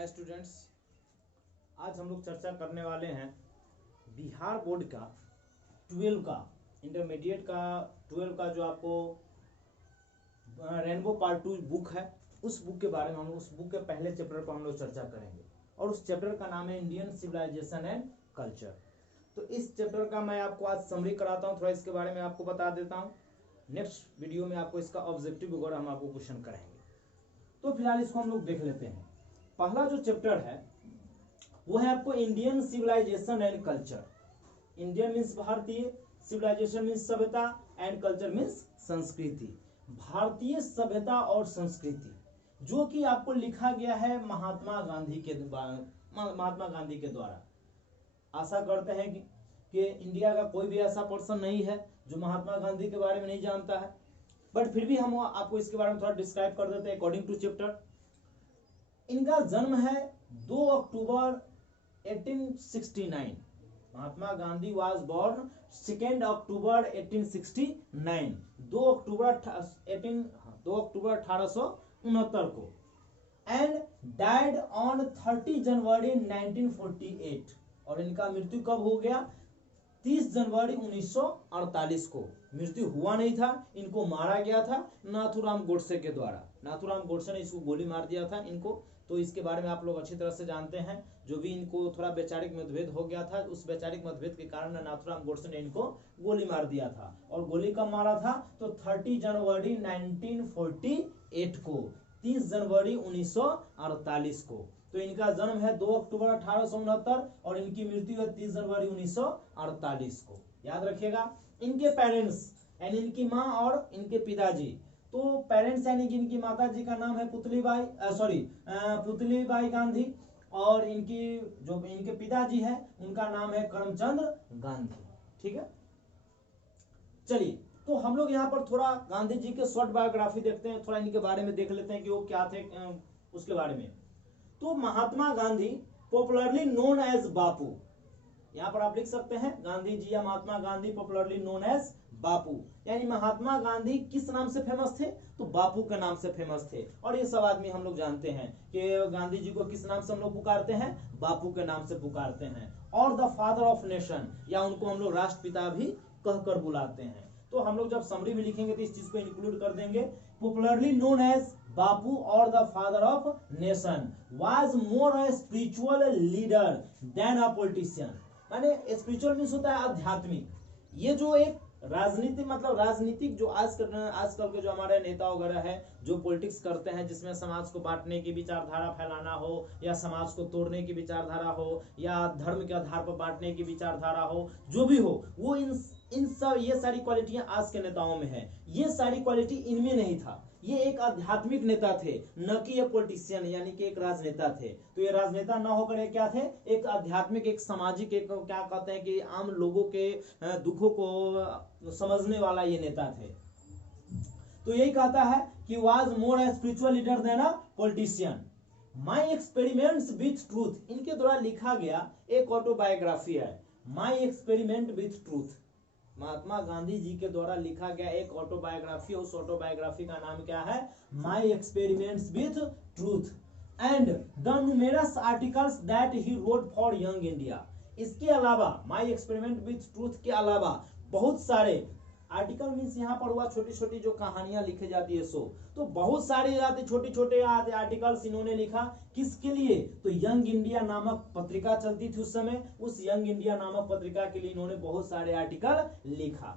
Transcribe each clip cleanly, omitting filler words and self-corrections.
Hi students, आज हम लोग चर्चा करने वाले हैं बिहार बोर्ड का 12 का इंटरमीडिएट का 12 का जो आपको रेनबो पार्ट 2 बुक है, उस बुक के बारे में हम लोग उस बुक के पहले चैप्टर पर हम लोग चर्चा करेंगे और उस चैप्टर का नाम है इंडियन सिविलाइजेशन एंड कल्चर। तो इस चैप्टर का मैं आपको आज समरी कराता हूँ, थोड़ा इसके बारे में आपको बता देता हूँ। नेक्स्ट वीडियो में आपको इसका ऑब्जेक्टिव वगैरह हम आपको क्वेश्चन कराएंगे। तो फिलहाल इसको हम लोग देख लेते हैं। पहला जो चैप्टर है वो है आपको Indian civilisation and culture. Indian means भारतीय, सिविलाइजेशन मीन्स सभ्यता एंड कल्चर मीन्स संस्कृति। भारतीय सभ्यता और संस्कृति जो कि आपको लिखा गया है महात्मा गांधी के द्वारा। आशा करते हैं कि इंडिया का कोई भी ऐसा पर्सन नहीं है जो महात्मा गांधी के बारे में नहीं जानता है, बट फिर भी हम आपको इसके बारे में थोड़ा डिस्क्राइब कर देते हैं अकॉर्डिंग टू चैप्टर। इनका जन्म है 2 अक्टूबर 1869। महात्मा गांधी वाज बोर्न 2 अक्टूबर 1869, 2 अक्टूबर 1869 को, एंड डाइड ऑन 30 जनवरी 1948। और इनका मृत्यु कब हो गया? 30 जनवरी 1948 को। मृत्यु हुआ नहीं था, इनको मारा गया था नाथूराम गोडसे के द्वारा। नाथूराम गोडसे ने इसको गोली मार दिया था इनको, तो इसके बारे में आप लोग अच्छी तरह से जानते हैं। जो भी इनको थोड़ा वैचारिक मतभेद हो गया था, उस वैचारिक मतभेद के कारण नाथूराम गोडसे ने इनको गोली मार दिया था। और गोली कब मारा था? तो 30 जनवरी 1948 को, 30 जनवरी 1948 को। तो इनका जन्म है 2 अक्टूबर 1869 और इनकी मृत्यु है 30 जनवरी 1948 को। याद रखिएगा। इनके पेरेंट्स यानी इनकी माँ और इनके पिताजी, तो पेरेंट्स यानी कि इनकी माता जी का नाम है पुतलीबाई गांधी, और इनके पिताजी है उनका नाम है करमचंद गांधी। ठीक है, चलिए तो हम लोग यहाँ पर थोड़ा गांधी जी के शॉर्ट बायोग्राफी देखते हैं, थोड़ा इनके बारे में देख लेते हैं कि वो क्या थे उसके बारे में। तो Mahatma Gandhi popularly known as बापू, यहाँ पर आप लिख सकते हैं गांधी जी या Mahatma Gandhi popularly known as बापू। यानी महात्मा गांधी किस नाम से फेमस थे? तो बापू के नाम से फेमस थे। और ये सब आदमी हम लोग जानते हैं कि गांधी जी को किस नाम से हम लोग पुकारते हैं? बापू के नाम से पुकारते हैं। और द फादर ऑफ नेशन, या उनको हम लोग राष्ट्रपिता भी कहकर बुलाते हैं। तो हम लोग जब समरी में लिखेंगे तो इस चीज को इंक्लूड कर देंगे। पॉपुलरली नोन एज बापू और the father of nation, was more a spiritual leader than a politician. माने स्पिरिचुअल मीन्स होता है आध्यात्मिक। ये जो एक राजनीतिक जो आजकल के जो हमारे नेता वगैरह है जो पॉलिटिक्स करते हैं, जिसमें समाज को बांटने की विचारधारा फैलाना हो, या समाज को तोड़ने की विचारधारा हो, या धर्म के आधार पर बांटने की विचारधारा हो, जो भी हो, वो इन सब ये सारी क्वालिटियां आज के नेताओं में है। ये सारी क्वालिटी इनमें नहीं था। ये एक आध्यात्मिक नेता थे, न कि ये पॉलिटिशियन यानी कि एक राजनेता थे। तो ये राजनेता ना होकर ये क्या थे? एक आध्यात्मिक, एक सामाजिक, एक क्या कहते हैं कि आम लोगों के दुखों को समझने वाला ये नेता थे। तो यही कहता है कि was more a spiritual leader than a politician. My experiments with truth, इनके द्वारा लिखा गया एक ऑटोबायोग्राफी है, my experiment with truth. Mahatma Gandhi ji के द्वारा लिखा गया एक ऑटोबायोग्राफी, उस ऑटोबायोग्राफी का नाम क्या है? माई experiments with truth and the numerous articles that he wrote for young India. इसके अलावा, माई एक्सपेरिमेंट विथ ट्रूथ के अलावा बहुत सारे आर्टिकल मीन्स यहाँ पर हुआ छोटी छोटी जो कहानियां लिखी जाती है सो, तो बहुत सारे छोटे छोटे आर्टिकल्स इन्होंने लिखा। किसके लिए? तो यंग इंडिया नामक पत्रिका चलती थी उस समय, उस यंग इंडिया नामक पत्रिका के लिए इन्होंने बहुत सारे आर्टिकल लिखा।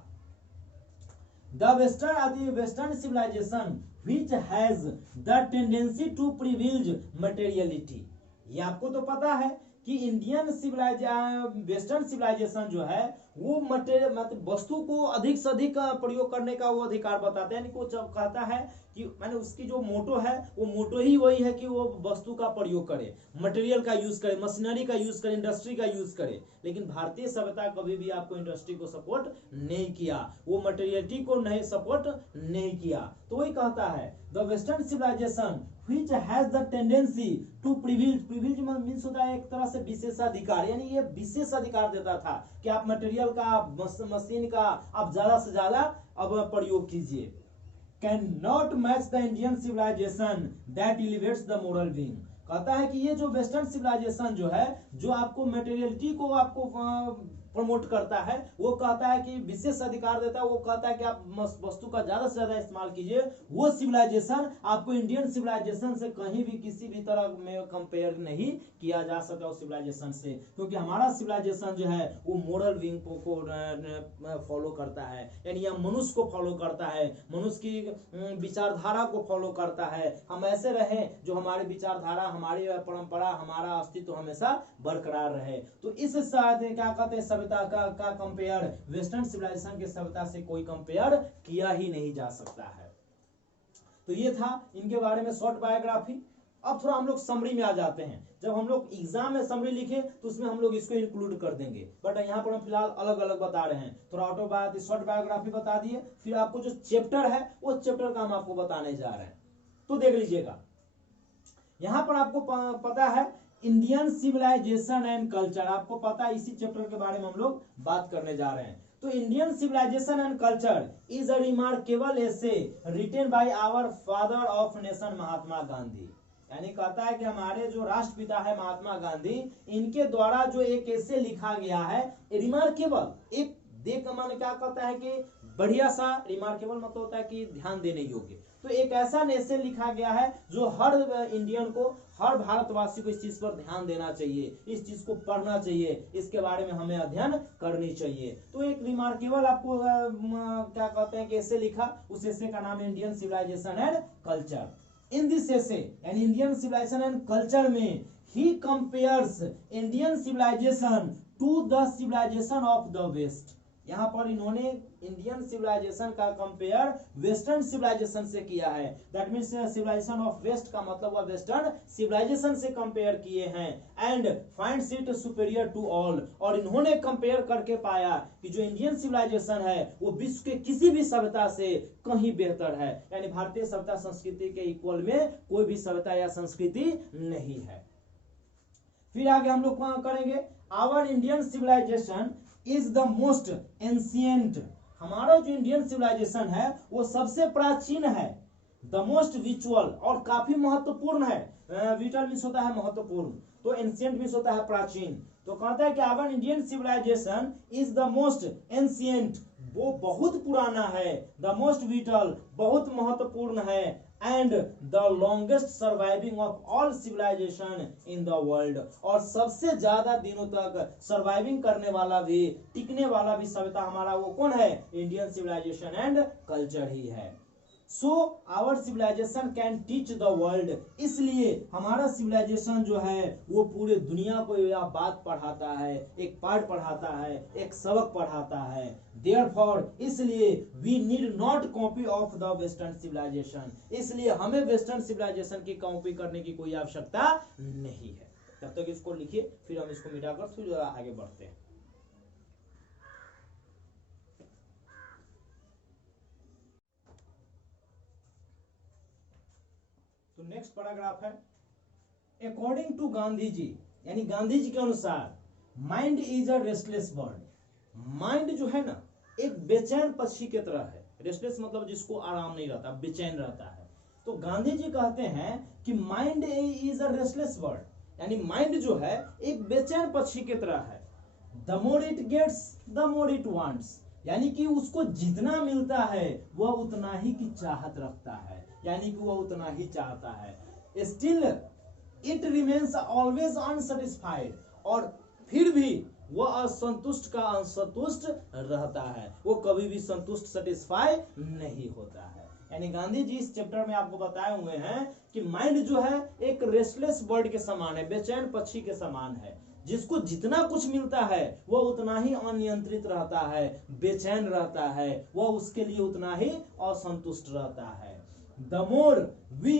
The western civilisation which has the tendency to privilege materiality. ये आपको तो पता है कि इंडियन वेस्टर्न सिविलाइजेशन जो है वो मतलब वस्तु को अधिक से अधिक प्रयोग करने का वो अधिकार बताते हैं। यानी वो जब कहता है कि मैंने उसकी जो मोटो है, वो मोटो ही वही है कि वो वस्तु का प्रयोग करे, मटेरियल का यूज करे, मशीनरी का यूज करे, इंडस्ट्री का यूज करे। लेकिन भारतीय सभ्यता कभी भी आपको इंडस्ट्री को सपोर्ट नहीं किया, वो मटेरियलिटी को नहीं सपोर्ट नहीं किया। तो वही कहता है the western civilisation which has the tendency to privilege means होता है एक तरह से विशेषाधिकार। यानी ये विशेषाधिकार देता था कि आप मटेरियल का, मशीन का आप ज्यादा से ज्यादा अब प्रयोग कीजिए। Can not match the Indian civilisation that elevates the moral being. कहता है कि ये जो वेस्टर्न सिविलाइजेशन जो है, जो आपको मटेरियलिटी को आपको प्रमोट करता है, वो कहता है कि विशेष अधिकार देता है, वो कहता है कि आप वस्तु का ज्यादा से ज्यादा इस्तेमाल कीजिए, वो सिविलाइजेशन आपको इंडियन सिविलाइजेशन से कहीं भी किसी भी तरह में कंपेयर नहीं किया जा सकता उस सिविलाइजेशन से, क्योंकि हमारा सिविलाइजेशन जो है वो मोरल विंग को फॉलो करता है, यानी यह मनुष्य को फॉलो करता है, मनुष्य की विचारधारा को फॉलो करता है। हम ऐसे रहे जो हमारी विचारधारा, हमारी परंपरा, हमारा अस्तित्व हमेशा बरकरार रहे। तो इस साथ क्या कहते हैं, सभ्यता का कंपेयर वेस्टर्न सिविलाइजेशन के सभ्यता से कोई कंपेयर किया ही नहीं जा सकता है। तो ये था इनके बारे में शॉर्ट बायोग्राफी। अब थोड़ा हम लोग समरी में आ जाते हैं। जब हम लोग एग्जाम में समरी लिखे तो उसमें हम लोग इसको इंक्लूड कर देंगे, बट यहाँ पर हम फिलहाल अलग अलग बता रहे हैं। थोड़ा ऑटोबायोग्राफी, शॉर्ट बायोग्राफी बता दिए, फिर आपको जो चैप्टर है वो चैप्टर का हम आपको बताने जा रहे हैं। तो देख लीजिएगा, यहाँ पर आपको पता है इंडियन सिविलाइजेशन एंड कल्चर, आपको पता है इसी चैप्टर के बारे में हम लोग बात करने जा रहे हैं। तो Indian civilisation and culture is a remarkable essay written by our father of nation Mahatma Gandhi, यानी कहता है कि हमारे जो राष्ट्रपिता है महात्मा गांधी, इनके द्वारा जो एक एसे लिखा गया है, रिमार्केबल, एक देख माने क्या कहता है कि बढ़िया सा, रिमार्केबल मतलब होता है कि ध्यान देने योग्य। तो एक ऐसा एसे लिखा गया है जो हर इंडियन को, हर भारतवासी को इस चीज पर ध्यान देना चाहिए, इस चीज को पढ़ना चाहिए, इसके बारे में हमें अध्ययन करनी चाहिए। तो एक रिमार्केबल आपको क्या कहते हैं कि एसे लिखा, उस एसे का नाम है Indian civilisation and culture. In this essay यानी इंडियन सिविलाइजेशन एंड कल्चर में ही compares Indian civilisation to the civilisation of the west. यहाँ पर इन्होंने इंडियन सिविलाइजेशन का कंपेयर वेस्टर्न सिविलाइजेशन से किया है। That means civilisation of west का मतलब वह वेस्टर्न सिविलाइजेशन से कंपेयर किए हैं। And finds it superior to all, और इन्होंने कंपेयर करके पाया कि जो इंडियन सिविलाइजेशन है वो विश्व के किसी भी सभ्यता से कहीं बेहतर है, यानी भारतीय सभ्यता संस्कृति के इक्वल में कोई भी सभ्यता या संस्कृति नहीं है। फिर आगे हम लोग करेंगे, our Indian civilisation is the most ancient, हमारा जो इंडियन सिविलाइजेशन है वो सबसे प्राचीन है। द मोस्ट विचुअल, और काफी महत्वपूर्ण है। विचुअल मीन्स होता है महत्वपूर्ण, तो एंशियंट मीन्स होता है प्राचीन। तो कहता है कि our Indian civilisation is the most ancient, वो बहुत पुराना है। द मोस्ट विटल, बहुत महत्वपूर्ण है। And the longest surviving of all civilisation in the world, और सबसे ज्यादा दिनों तक सर्वाइविंग करने वाला भी, टिकने वाला भी सभ्यता हमारा वो कौन है, इंडियन सिविलाइजेशन एंड कल्चर ही है। So our civilisation can teach the world, इसलिए हमारा सिविलाइजेशन जो है वो पूरे दुनिया को यह बात पढ़ाता है, एक पाठ पढ़ाता है, एक सबक पढ़ाता है। देयरफॉर, इसलिए we need not copy of the western civilisation, इसलिए हमें वेस्टर्न सिविलाइजेशन की कॉपी करने की कोई आवश्यकता नहीं है। तब तक इसको लिखिए, फिर हम इसको मिटाकर फिर आगे बढ़ते हैं। तो नेक्स्ट पैराग्राफ है, अकॉर्डिंग टू गांधी जी, यानी गांधी जी के अनुसार mind is a restless bird, mind जो है ना एक बेचैन पक्षी की तरह है। रेस्टलेस मतलब जिसको आराम नहीं रहता, बेचैन रहता है। तो गांधी जी कहते हैं कि mind is a restless bird, यानी माइंड जो है एक बेचैन पक्षी की तरह है। The more it gets the more it wants, यानी कि उसको जितना मिलता है वह उतना ही की चाहत रखता है, यानी कि वह उतना ही चाहता है। Still it remains always unsatisfied, और फिर भी वह असंतुष्ट का असंतुष्ट रहता है, वो कभी भी संतुष्ट सेटिस्फाई नहीं होता है। यानी गांधी जी इस चैप्टर में आपको बताए हुए हैं कि माइंड जो है एक रेस्टलेस बर्ड के समान है, बेचैन पक्षी के समान है। जिसको जितना कुछ मिलता है वह उतना ही अनियंत्रित रहता है, बेचैन रहता है, वह उसके लिए उतना ही असंतुष्ट रहता है। The more we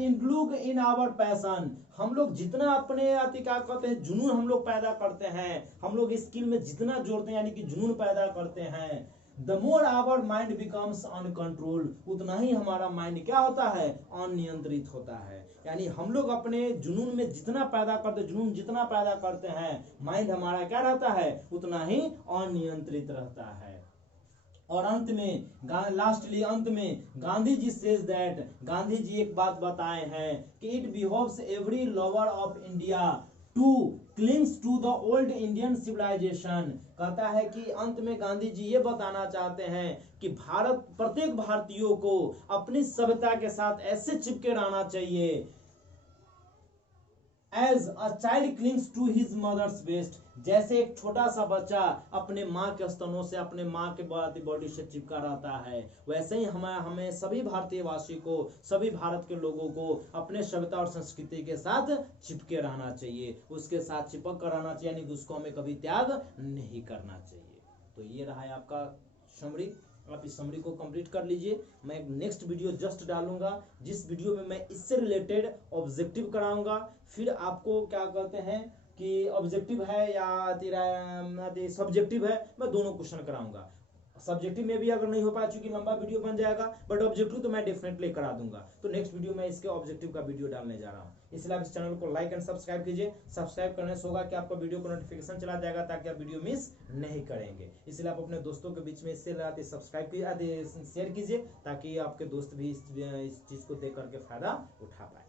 include in our passion, हम लोग जितना अपने क्या कहते हैं जुनून हम लोग पैदा करते हैं, हम लोग स्किल में जितना जोड़ते हैं यानी कि जुनून पैदा करते हैं, the more our mind becomes uncontrol, उतना ही हमारा माइंड क्या होता है, अनियंत्रित होता है। यानी हम लोग अपने जुनून में जितना पैदा करते, जुनून जितना पैदा करते हैं, माइंड हमारा क्या रहता है, उतना ही अनियंत्रित रहता है। और अंत में लास्टली अंत में गांधी जी सेज दैट, गांधी जी एक बात बताए हैं कि it behoves every lover of India to clings to the old Indian civilization. कहता है कि अंत में गांधी जी ये बताना चाहते हैं कि भारत प्रत्येक भारतीयों को अपनी सभ्यता के साथ ऐसे चिपके रहना चाहिए as a child clings to his mother's breast, जैसे एक छोटा सा बच्चा अपने माँ के स्तनों से, अपने माँ के बॉडी से चिपका रहता है, वैसे ही हमें सभी भारतीय वासी को, सभी भारत के लोगों को अपने सभ्यता और संस्कृति के साथ चिपके रहना चाहिए, उसके साथ चिपक कर रहना चाहिए, यानी कि उसको हमें कभी त्याग नहीं करना चाहिए। तो ये रहा है आपका समरी, आप इस समरी को कंप्लीट कर लीजिए। मैं एक नेक्स्ट वीडियो जस्ट डालूंगा, जिस वीडियो में मैं इससे रिलेटेड ऑब्जेक्टिव कराऊंगा, फिर आपको क्या कहते हैं कि ऑब्जेक्टिव है या तेरा सब्जेक्टिव है, मैं दोनों क्वेश्चन कराऊंगा। सब्जेक्टिव में भी अगर नहीं हो पाया, चूंकि लंबा वीडियो बन जाएगा, बट ऑब्जेक्टिव तो मैं डेफिनेटली करा दूंगा। तो नेक्स्ट वीडियो में इसके ऑब्जेक्टिव का वीडियो डालने जा रहा हूँ, इसलिए आप इस चैनल को लाइक एंड सब्सक्राइब कीजिए। सब्सक्राइब करने से होगा कि आपको वीडियो को नोटिफिकेशन चला जाएगा, ताकि आप वीडियो मिस नहीं करेंगे। इसलिए आप अपने दोस्तों के बीच में इससे सब्सक्राइब कीजिए, शेयर कीजिए, ताकि आपके दोस्त भी इस चीज को देख करके फायदा उठा पाए।